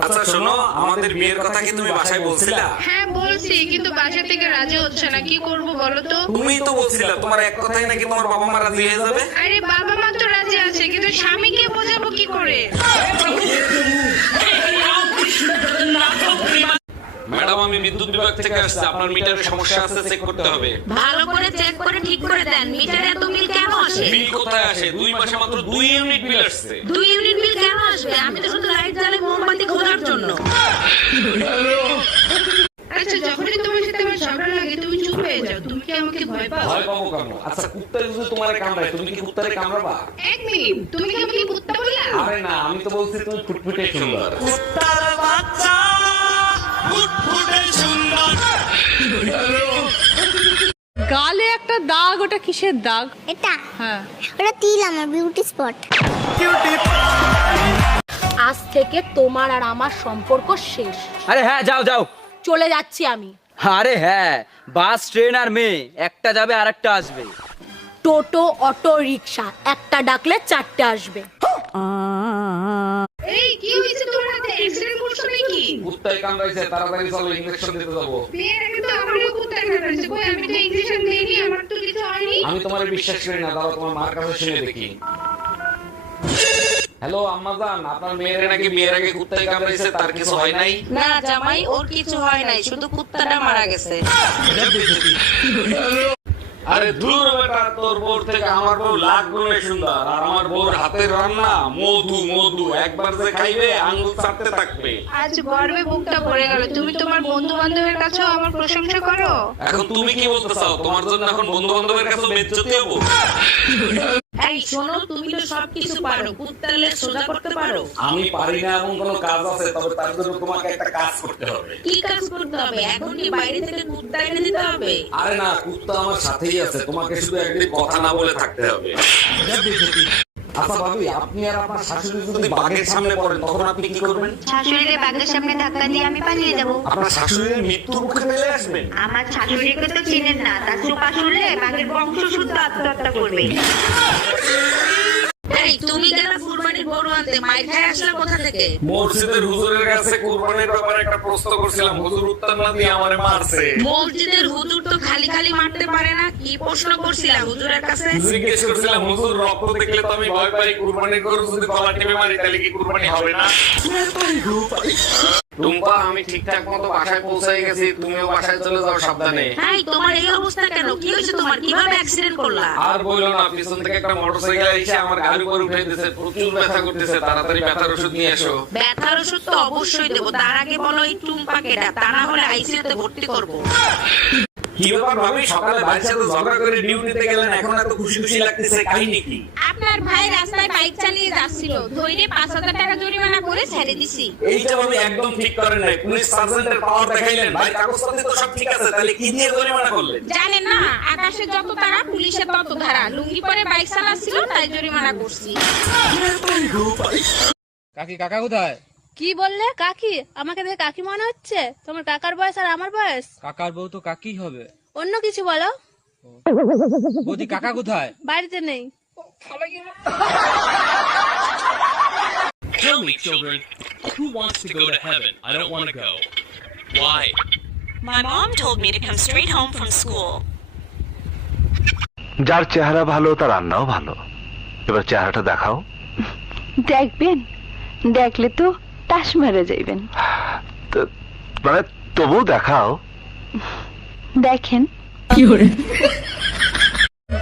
আচ্ছা শোনো, আমাদের বিয়ের কথা কি তুমি বাসায় বলছিলা? হ্যাঁ বলছি, কিন্তু বাসা থেকে রাজি হচ্ছে না, কি করব বলো তো? তুমি তো বলছিলা তোমার এক কথাই নাকি তোমার বাবা মা রাজি হয়ে যাবে। আরে বাবা মা তো রাজি আছে, কিন্তু স্বামীকে বোঝাবো কি করে? ম্যাডাম, আমি বিদ্যুৎ বিভাগ থেকে আসছি, আপনার মিটারে সমস্যা আছে, চেক করতে হবে। ভালো করে চেক করে ঠিক করে দেন। মিটারে এত বিল কেন আসে? বিল কোথায় আসে? 2 মাসে মাত্র 2 ইউনিট বিল আসছে। 2 ইউনিট বিল কেন আসবে? আমি তো শুধু লাইট জ্বালাই মোমবাতি খোঁজার জন্য। আচ্ছা, যখনই তোমার সাথে আমার ঝগড়া লাগে তুমি চুপ হয়ে যাও। তুমি কি আমাকে ভয় পাও? ভয় পাবো কেন? আচ্ছা, কুত্তারে যদি তোমারে কামড়ায়, তুমি কি কুত্তারে কামড়াবা? এক মিনিট, তুমি কি আমাকে কুত্তা বললা? আরে না, আমি তো বলছি তুমি ফুটফুটে সুন্দর। কুত্তার বাচ্চা ফুটফুটে সুন্দর। গালে একটা দাগ, ওটা কিসের দাগ? এটা হ্যাঁ, ওটা তিল, আমার বিউটি স্পট। আজ থেকে তোমার আর আমার সম্পর্ক শেষ। আরে হ্যাঁ, যাও যাও। চলে যাচ্ছি আমি। আরে হ্যাঁ, বাস ট্রেন আর মেয়ে, একটা যাবে আর একটা আসবে। টোটো অটো রিক্সা, একটা ডাকলে 4টে আসবে। এই কি হইছে তোমার হাতে? অ্যাক্সিডেন্ট করছো নাকি? কুত্তায় কামড়াইছে, তাড়াতাড়ি চলো, ইনজেকশন দিতে যাবো। বিয়ের আগে তো আমারও কুত্তা কামড়েছে। কই, আমি তো ইনজেকশন দেইনি, আমার তো কিছু হয়নি। আমি তোমার বিশ্বাস করি না, দাঁড়াও তোমার মার কাছে শুনে দেখি। হ্যালো আম্মাজান, আপনার মেয়ের নাকি বিয়ের আগে কুত্তায় কামড়াইছে, তার কিছু হয় নাই? না জামাই, ওর কিছু হয় নাই, শুধু কুত্তাটা মারা গেছে। আরে দূর বেটা, তোর বউর থেকে আমার বউ লাখ গুণে সুন্দর, আর আমার বউর হাতের রান্না মধু মধু, একবার যে খাইবে আঙ্গুল চাটতে থাকবে। আজ গর্বে বুকটা ভরে গেল। তুমি তোমার বন্ধু বান্ধবের কাছেও আমার প্রশংসা করো। এখন তুমি কি বলতে চাও? তোমার জন্য এখন বন্ধু বান্ধবের কাছে বেজ্জতি হবো? এই শোনো, তুমি তো সবকিছু পারো, কুত্তার লেজ সোজা করতে পারো। আমি পারি না এমন কোনো কাজ আছে, তবে তার জন্য তোমাকে একটা কাজ করতে হবে। কি কাজ করতে হবে? এখন কি বাইরে থেকে কুত্তা এনে দিতে হবে? আরে না, কুত্তা আমার সাথেই আছে, তোমাকে শুধু একদিন কথা না বলে থাকতে হবে। আচ্ছা ভাবি, আপনি আর আপনার শাশুড়ি যদি বাঘের সামনে পড়েন, তখন আপনি কি করবেন? শাশুড়ির বাঘের সামনে ধাক্কা দিয়ে আমি পালিয়ে যাব। আপনার শাশুড়ির মৃত্যুর মুখে ফেলে আসবেন? আমার শাশুড়িকে তো চিনেন না, তার চোপা শুনলে বাঘের বংশ শুদ্ধ আত্মহত্যা করবে। এই তুমি কেন কুরবানির গরু আনতে মাইর খায় আসলে কোথা থেকে? মসজিদের হুজুরের কাছে কুরবানির ব্যাপারে একটা প্রশ্ন করছিলাম, হুজুর উত্তর না দিয়ে আমারে মারছে। মসজিদের হুজুর তো খালি খালি মারতে পারে না। কি প্রশ্ন করছিলা হুজুরের কাছে? জিজ্ঞেস করছিলাম, হুজুর রক্ত দেখলে তো আমি ভয় পাই, কুরবানির গরু যদি গলা টিপে মারি তাহলে কি কুরবানি হবে না? টুম্পা, আমি ঠিকঠাক মতো বাসায় পৌঁছে গেছি, তুমিও বাসায় চলে যাও সাবধানে। এই তোমার এই অবস্থা কেন? কি হয়েছে তোমার? কিভাবে অ্যাক্সিডেন্ট করলা? আর বললো না, পিছন থেকে একটা মোটরসাইকেল এসে আমার গাড়ির উপর উঠে দিয়েছে, প্রচুর ব্যথা করতেছে, তাড়াতাড়ি ব্যথার ওষুধ নিয়ে এসো। ব্যথার ওষুধ তো অবশ্যই দেবো, তার আগে বলো এই টুম্পাকে ডাক, তা না হলে আইসিইউতে ভর্তি করবো। কি ব্যাপার ভাবি, সকালে ভাইয়ের সাথে ঝগড়া করে ডিউটিতে গেলেন, এখন এত খুশি খুশি লাগতেছে, কাহিনী কি? আপনার ভাই রাস্তায় বাইক চালিয়ে যাচ্ছিল, ধরে 5,000 টাকা জরিমানা করে ছেড়ে দিছি। এইটা ভাবি একদম ঠিক করেন নাই, পুলিশ সার্জেন্টের পাওয়ার দেখাইলেন, ভাই কাগজপত্র তো সব ঠিক আছে, তাহলে কি দিয়ে জরিমানা করলেন? জানেন না, আকাশে যত তারা পুলিশের তত ধারা। লুঙ্গি পরে বাইক চালাচ্ছিল, তাই জরিমানা করছি। কাকি, কাকা কোথায়? কি বললে? কাকি? আমাকে দেখে কাকি মনে হচ্ছে? তোমার কাকার বয়স আর আমার বয়স? কাকার বউ তো কাকি হবে। অন্য কিছু বলো। বৌদি, কাকা কোথায়? বাড়িতে নেই। Tell me, children, who wants to go to heaven? I don't want to go. Why? My mom told me to come straight home from school. যার চেহারা ভালো তার রান্নাও ভালো। এবার চেহারাটা দেখাও। দেখবেন, দেখলে তো টাস মেরে যাইবেন। মানে তবু দেখাও। দেখেন।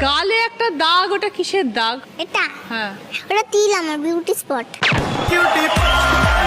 গালে একটা দাগ, ওটা কিসের দাগ? এটা হ্যাঁ, ওটা তিল, আমার বিউটি স্পট। Cutie pie.